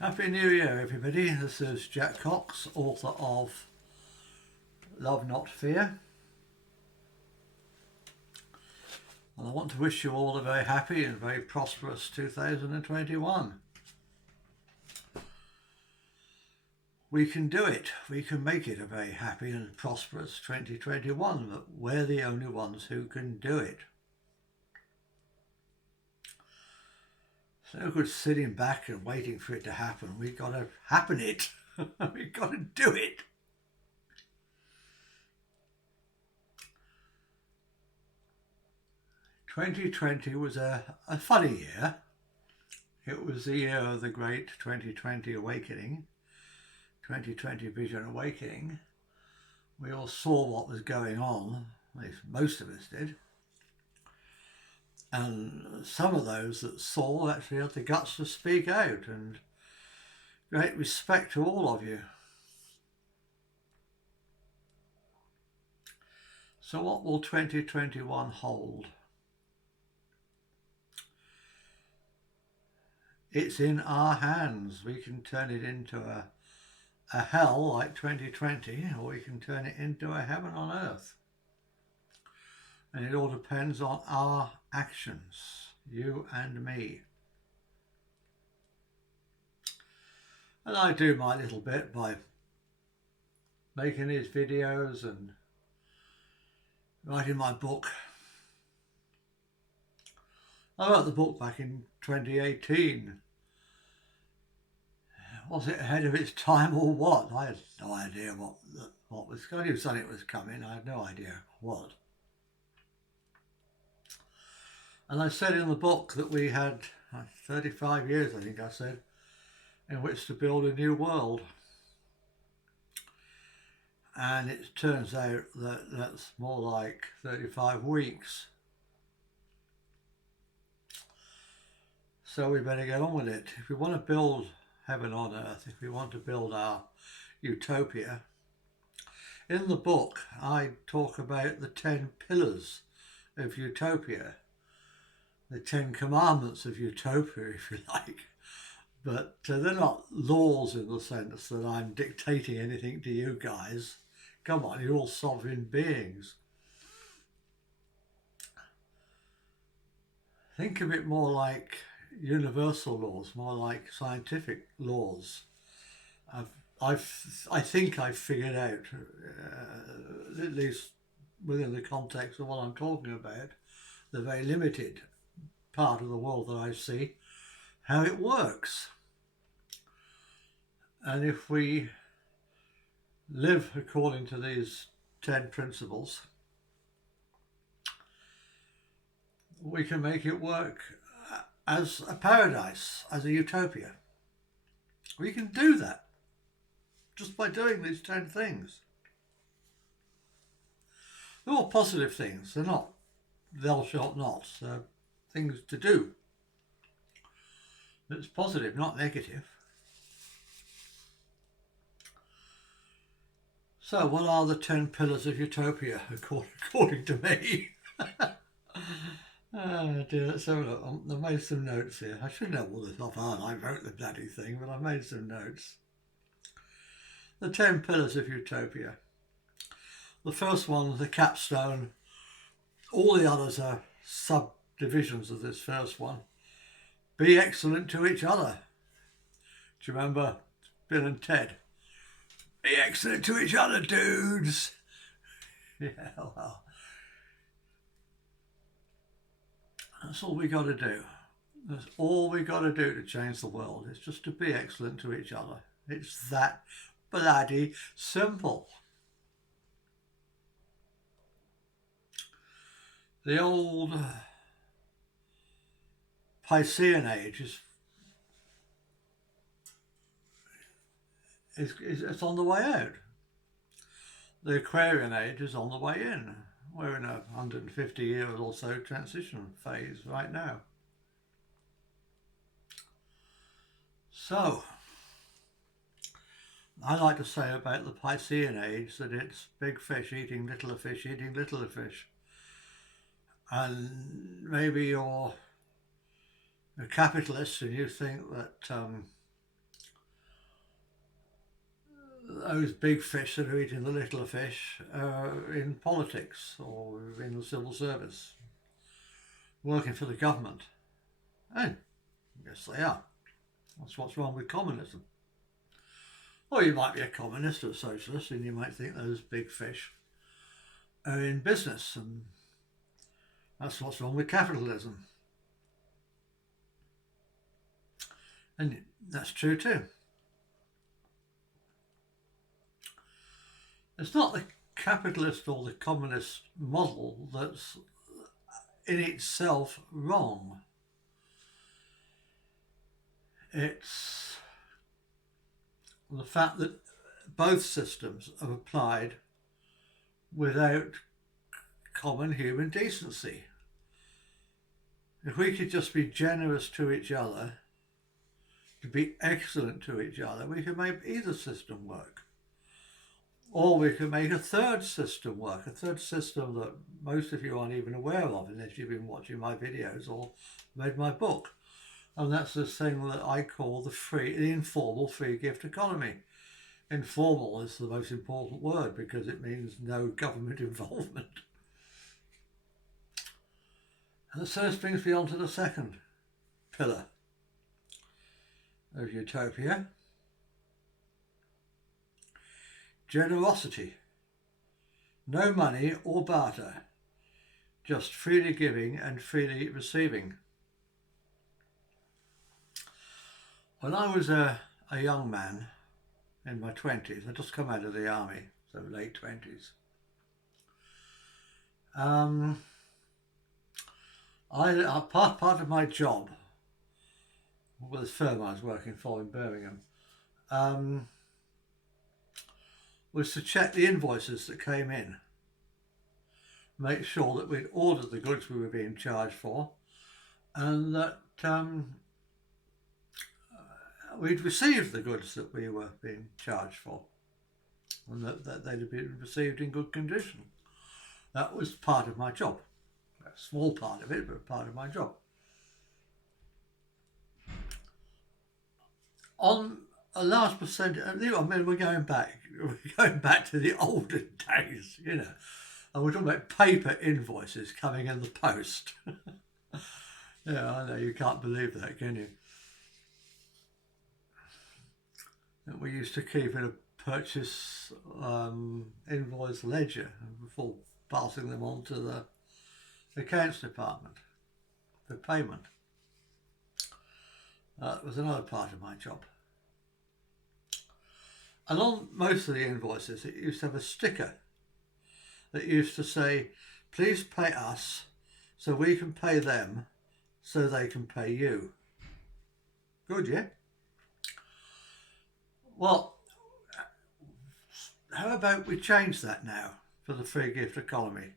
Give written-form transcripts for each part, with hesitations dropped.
Happy New Year, everybody. This is Jack Cox, author of Love Not Fear. And I want to wish you all a very happy and very prosperous 2021. We can do it. We can make it a very happy and prosperous 2021, but we're the only ones who can do it. So good sitting back and waiting for it to happen. We've got to happen it. We've got to do it. "2020 was a funny year. It was the year of the great 2020 awakening, 2020 vision awakening. We all saw what was going on, at least most of us did. And some of those that saw actually had the guts to speak out, and great respect to all of you. So what will 2021 hold? It's in our hands. We can turn it into a hell like 2020, or we can turn it into a heaven on earth. And it all depends on our actions, you and me. And I do my little bit by making these videos and writing my book. I wrote the book back in 2018. Was it ahead of its time or what? I had no idea what was going on. You said it was coming. I had no idea what. And I said in the book that we had 35 years, I think I said, in which to build a new world. And it turns out that that's more like 35 weeks. So we better get on with it. If we want to build heaven on earth, if we want to build our utopia, in the book I talk about the 10 pillars of utopia, the 10 commandments of utopia, if you like. But they're not laws in the sense that I'm dictating anything to you guys. Come on, you're all sovereign beings. Think of it more like universal laws, more like scientific laws. I think I've figured out, at least within the context of what I'm talking about, the very limited part of the world that I see, how it works. And if we live according to these 10 principles, we can make it work as a paradise, as a utopia. We can do that just by doing these 10 things. They're all positive things. They're not thou shalt not. They're things to do. It's positive, not negative. So what are the 10 pillars of utopia, according to me? Oh dear, let's have a look. I made some notes here. I should know all this offhand. I wrote the bloody thing, but I made some notes. The 10 pillars of utopia. The first one, the capstone. All the others are subdivisions of this first one. Be excellent to each other. Do you remember Bill and Ted? Be excellent to each other, dudes. Yeah, well, that's all we got to do. That's all we got to do to change the world. It's just to be excellent to each other. It's that bloody simple. The old Piscean age it's on the way out. The Aquarian age is on the way in. We're in a 150 years or so transition phase right now. So, I like to say about the Piscean age that it's big fish eating littler fish eating littler fish. And maybe you're a capitalist and you think that those big fish that are eating the littler fish are in politics or in the civil service, working for the government. And yes, they are. That's what's wrong with communism. Or you might be a communist or a socialist and you might think those big fish are in business, and that's what's wrong with capitalism. And that's true too. It's not the capitalist or the communist model that's in itself wrong. It's the fact that both systems are applied without common human decency. If we could just be generous to each other, to be excellent to each other, we could make either system work. Or we could make a third system work, a third system that most of you aren't even aware of unless you've been watching my videos or read my book. And that's the thing that I call the informal free gift economy. Informal is the most important word because it means no government involvement. And so this brings me on to the second pillar of utopia. Generosity. No money or barter, just freely giving and freely receiving. When I was a young man in my 20s, I'd just come out of the army, so late 20s. Part of my job with the firm I was working for in Birmingham was to check the invoices that came in, make sure that we'd ordered the goods we were being charged for, and that we'd received the goods that we were being charged for, and that they'd have been received in good condition. That was part of my job. A small part of it, but part of my job. On a large percentage, I mean, we're going back to the olden days, you know, and we're talking about paper invoices coming in the post. Yeah, I know, you can't believe that, can you? That we used to keep in a purchase invoice ledger before passing them on to the accounts department for payment. That was another part of my job. And on most of the invoices, it used to have a sticker that used to say, please pay us so we can pay them so they can pay you. Good, yeah? Well, how about we change that now for the free gift economy?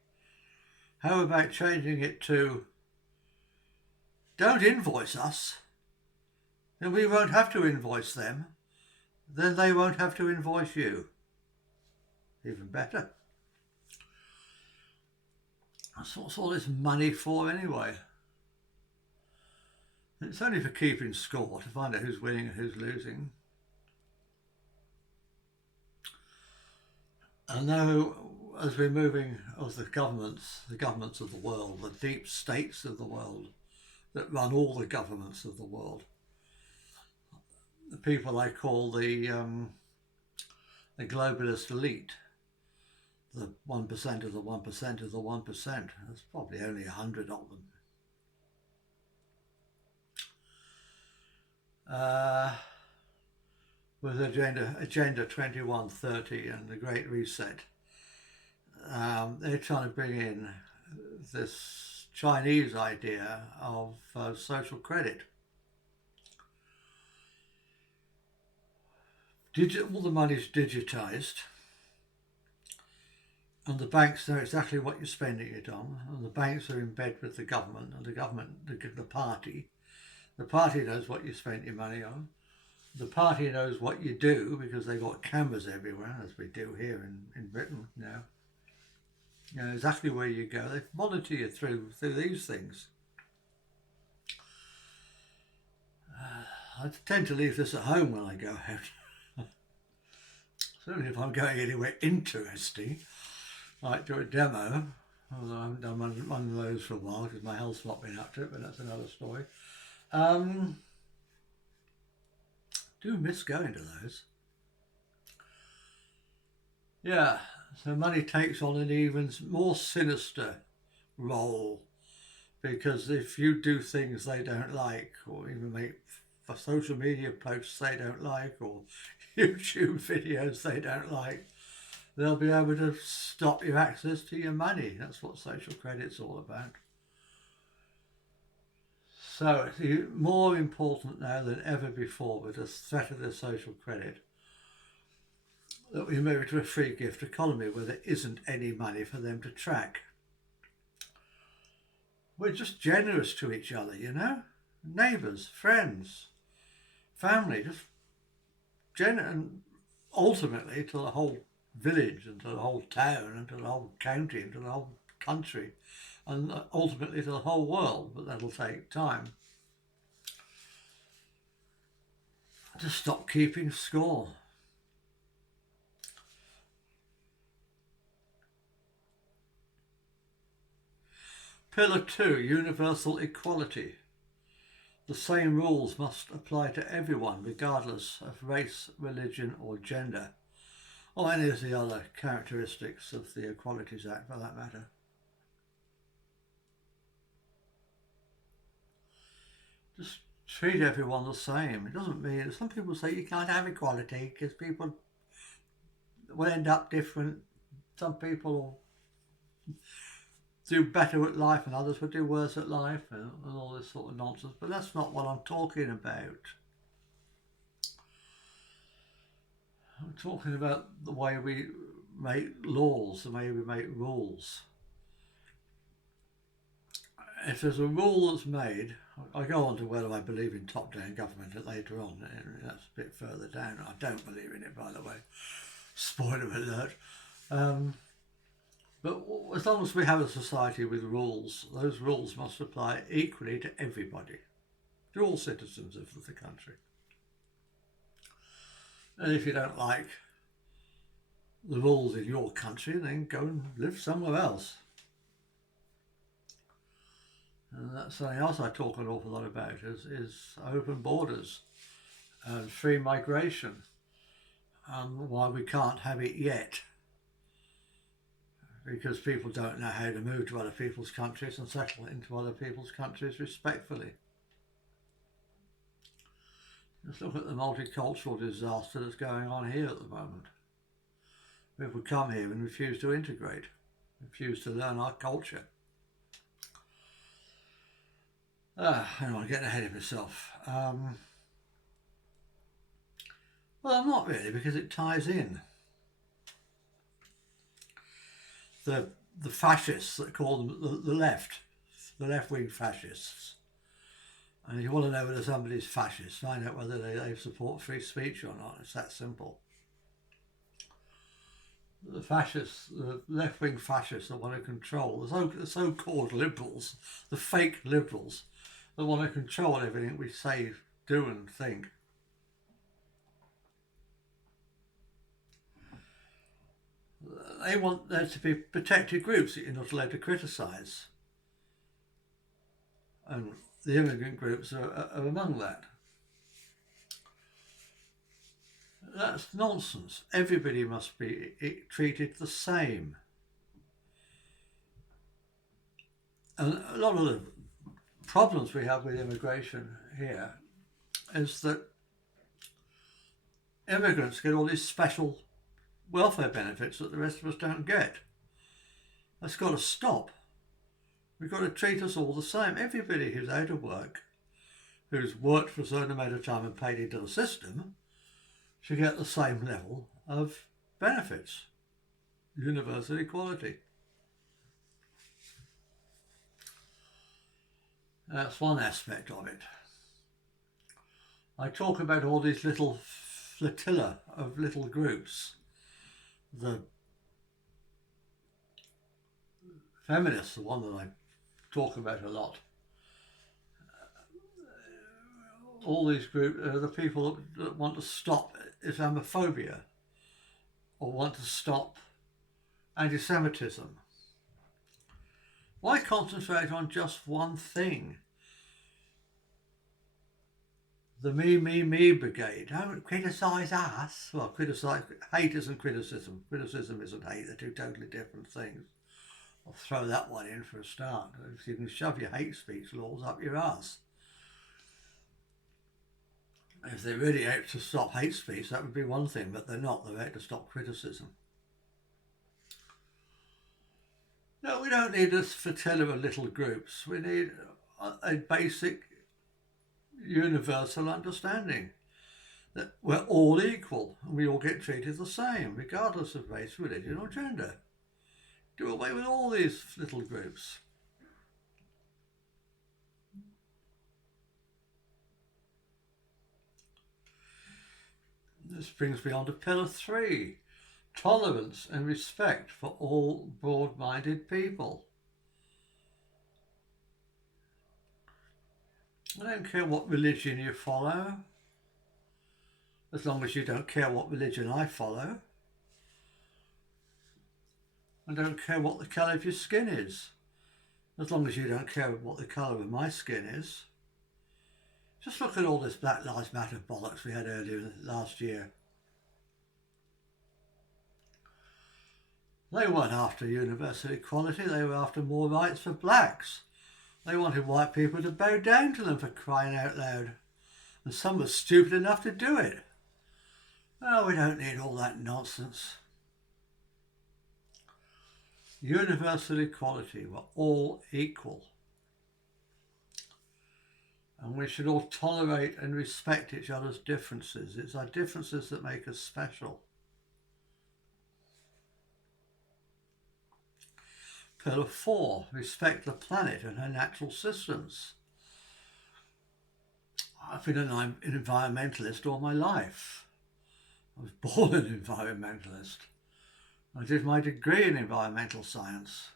How about changing it to, don't invoice us, then we won't have to invoice them, then they won't have to invoice you. Even better. What's all this money for anyway? It's only for keeping score, to find out who's winning and who's losing. And now, as we're moving, as the governments of the world, the deep states of the world that run all the governments of the world, the people I call the globalist elite, the 1% of the 1% of the 1%. There's probably only 100 of them. With Agenda 2130 and the Great Reset, they're trying to bring in this Chinese idea of social credit. All the money's digitized, and the banks know exactly what you're spending it on, and the banks are in bed with the government, and the party knows what you spent your money on. The party knows what you do because they've got cameras everywhere, as we do here in Britain now. You know exactly where you go. They monitor you through these things. I tend to leave this at home when I go out. certainly if I'm going anywhere interesting, like do a demo, although I haven't done one of those for a while because my health's not been up to it, but that's another story. Do miss going to those. Yeah, so money takes on an even more sinister role, because if you do things they don't like, or even make for social media posts they don't like, or YouTube videos they don't like, they'll be able to stop your access to your money. That's what social credit's all about. So it's more important now than ever before, with the threat of the social credit, that we move to a free gift economy where there isn't any money for them to track. We're just generous to each other, you know? Neighbours, friends, family, just and ultimately to the whole village and to the whole town and to the whole county and to the whole country and ultimately to the whole world, but that'll take time. To stop keeping score. Pillar 2, universal equality. The same rules must apply to everyone, regardless of race, religion or gender, or any of the other characteristics of the Equalities Act for that matter. Just treat everyone the same. It doesn't mean, some people say you can't have equality because people will end up different. Some people do better at life and others will do worse at life and all this sort of nonsense, but that's not what I'm talking about. I'm talking about the way we make laws, the way we make rules. If there's a rule that's made, I go on to whether I believe in top-down government later on, and that's a bit further down. I don't believe in it, by the way. Spoiler alert. But as long as we have a society with rules, those rules must apply equally to everybody, to all citizens of the country. And if you don't like the rules in your country, then go and live somewhere else. And that's something else I talk an awful lot about, is open borders and free migration, and why we can't have it yet. Because people don't know how to move to other people's countries and settle into other people's countries respectfully. Just look at the multicultural disaster that's going on here at the moment. People come here and refuse to integrate, refuse to learn our culture. Anyway, I'm getting ahead of myself. Well, I'm not really, because it ties in. The fascists that call them the left-wing fascists. And if you want to know whether somebody's fascist, find out whether they support free speech or not. It's that simple. The fascists, the left-wing fascists that want to control, the so-called liberals, the fake liberals, that want to control everything we say, do and think. They want there to be protected groups that you're not allowed to criticise. And the immigrant groups are among that. That's nonsense. Everybody must be treated the same. And a lot of the problems we have with immigration here is that immigrants get all these special welfare benefits that the rest of us don't get. That's got to stop. We've got to treat us all the same. Everybody who's out of work, who's worked for a certain amount of time and paid into the system, should get the same level of benefits. Universal equality. That's one aspect of it. I talk about all these little flotilla of little groups. The feminists, the one that I talk about a lot. All these groups are the people that want to stop Islamophobia or want to stop anti-Semitism? Why concentrate on just one thing? The me brigade. Don't criticise us. Well, hate isn't criticism. Criticism isn't hate. They're two totally different things. I'll throw that one in for a start. If you can shove your hate speech laws up your ass. If they're really out to stop hate speech, that would be one thing, but they're not. They're out to stop criticism. No, we don't need a flotilla of little groups. We need a basic universal understanding that we're all equal and we all get treated the same, regardless of race, religion or gender. Do away with all these little groups. This brings me on to pillar 3, tolerance and respect for all broad-minded people. I don't care what religion you follow, as long as you don't care what religion I follow. I don't care what the colour of your skin is, as long as you don't care what the colour of my skin is. Just look at all this Black Lives Matter bollocks we had earlier last year. They weren't after universal equality, they were after more rights for blacks. They wanted white people to bow down to them, for crying out loud. And some were stupid enough to do it. Oh, we don't need all that nonsense. Universal equality, we're all equal. And we should all tolerate and respect each other's differences. It's our differences that make us special. Pillar 4, respect the planet and her natural systems. I've been an environmentalist all my life. I was born an environmentalist. I did my degree in environmental science.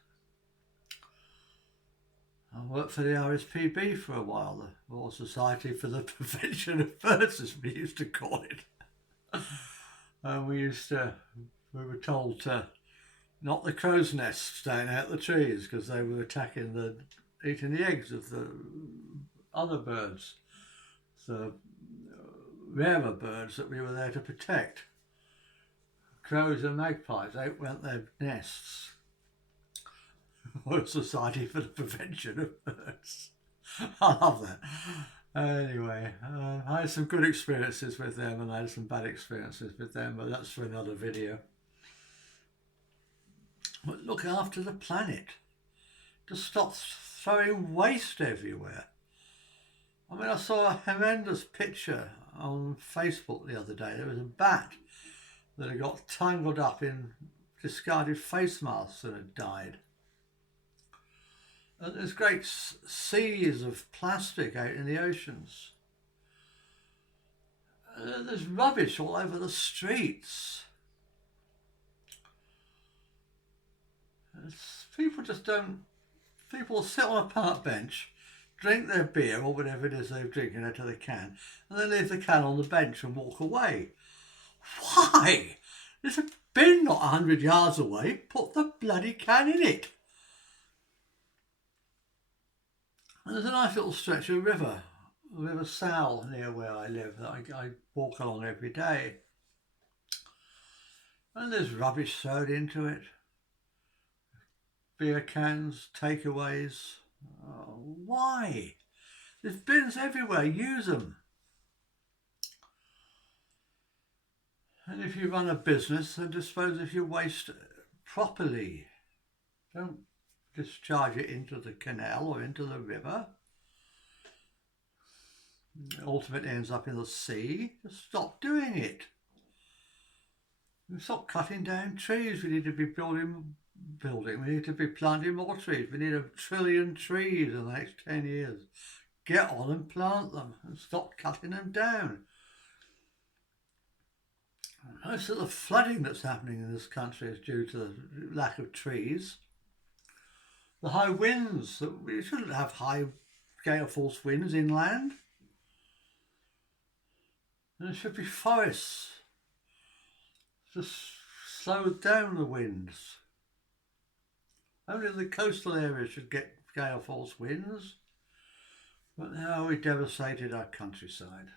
I worked for the RSPB for a while, the Royal Society for the Prevention of Birds, as we used to call it. And we were told to knock the crow's nests down out the trees because they were eating the eggs of the other birds, the rarer birds that we were there to protect. Crows and magpies, out went their nests. Royal Society for the Prevention of Birds. I love that. Anyway, I had some good experiences with them and I had some bad experiences with them, but that's for another video. But look after the planet. Just stop throwing waste everywhere. I mean, I saw a horrendous picture on Facebook the other day. There was a bat that had got tangled up in discarded face masks and had died. And there's great seas of plastic out in the oceans. There's rubbish all over the streets. People sit on a park bench, drink their beer or whatever it is they're drinking out of the can, and then leave the can on the bench and walk away. Why? There's a bin not 100 yards away. Put the bloody can in it. And there's a nice little stretch of river, River Sal, near where I live, that I walk along every day. And there's rubbish thrown into it. Beer cans, takeaways. Oh, why? There's bins everywhere, use them. And if you run a business, then dispose of your waste properly. Don't discharge it into the canal or into the river. Ultimately ends up in the sea. Just stop doing it. Stop cutting down trees. We need to be building. We need to be planting more trees. We need 1 trillion trees in the next 10 years. Get on and plant them and stop cutting them down. Most of the flooding that's happening in this country is due to the lack of trees. The high winds, we shouldn't have high gale force winds inland. There should be forests. Just slowed down the winds. Only the coastal areas should get gale force winds, but now we devastated our countryside.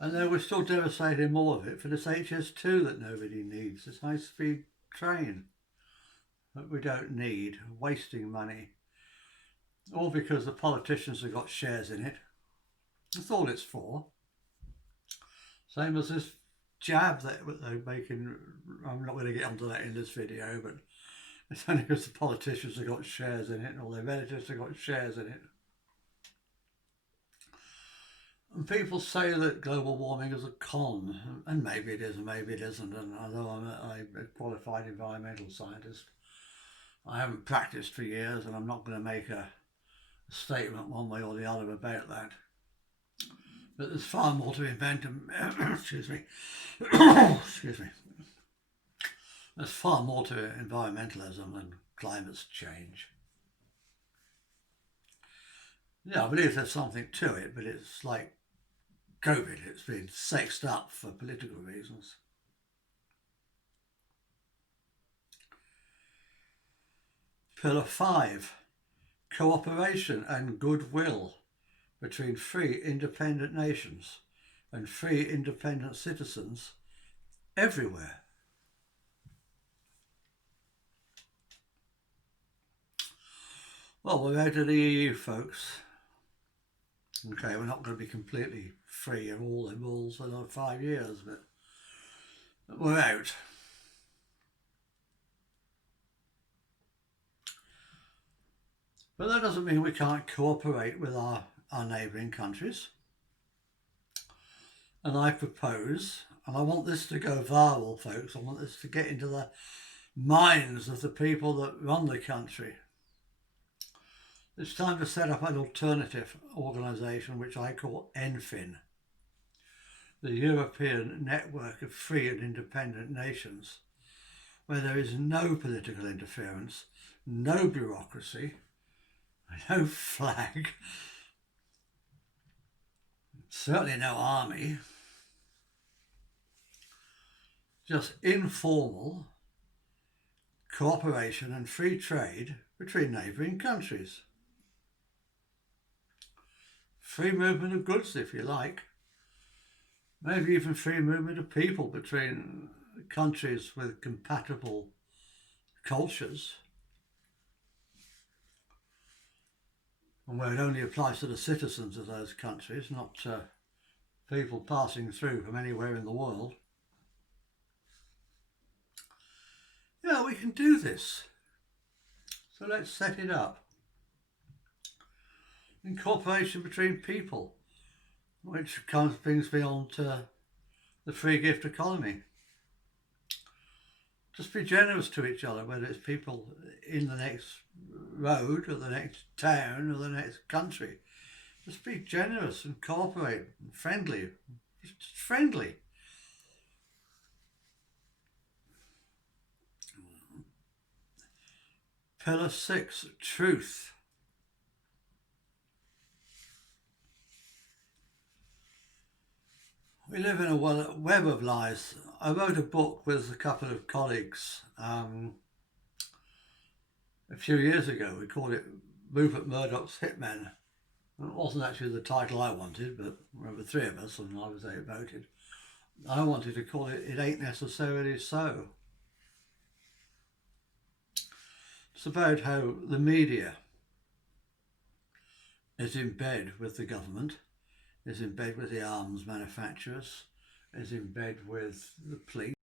And then we're still devastating more of it for this HS2 that nobody needs, this high-speed train that we don't need, wasting money. All because the politicians have got shares in it. That's all it's for. Same as this jab that they're making. I'm not going to get onto that in this video, but it's only because the politicians have got shares in it and all their relatives have got shares in it. And people say that global warming is a con, and maybe it is and maybe it isn't, and although I'm a qualified environmental scientist, I haven't practiced for years and I'm not going to make a statement one way or the other about that. But there's far more to excuse me. Excuse me. There's far more to environmentalism than climate change. Yeah, I believe there's something to it, but it's like COVID, it's been sexed up for political reasons. Pillar 5, cooperation and goodwill between free independent nations and free independent citizens everywhere. Well, we're out of the EU, folks. Okay, we're not going to be completely free of all the rules for another 5 years, but we're out. But that doesn't mean we can't cooperate with our neighbouring countries. And I propose, and I want this to go viral, folks, I want this to get into the minds of the people that run the country. It's time to set up an alternative organisation which I call ENFIN, the European Network of Free and Independent Nations, where there is no political interference, no bureaucracy, no flag, certainly no army, just informal cooperation and free trade between neighbouring countries. Free movement of goods, if you like. Maybe even free movement of people between countries with compatible cultures. And where it only applies to the citizens of those countries, not people passing through from anywhere in the world. Yeah, we can do this. So let's set it up. In cooperation between people, which brings me on to the free gift economy. Just be generous to each other, whether it's people in the next road or the next town or the next country. Just be generous and cooperate and friendly. Just friendly. Pillar 6, truth. We live in a web of lies. I wrote a book with a couple of colleagues a few years ago. We called it Rupert Murdoch's Hitman. It wasn't actually the title I wanted, but there were three of us and I was outvoted. I wanted to call it It Ain't Necessarily So. It's about how the media is in bed with the government, is in bed with the arms manufacturers, is in bed with the police.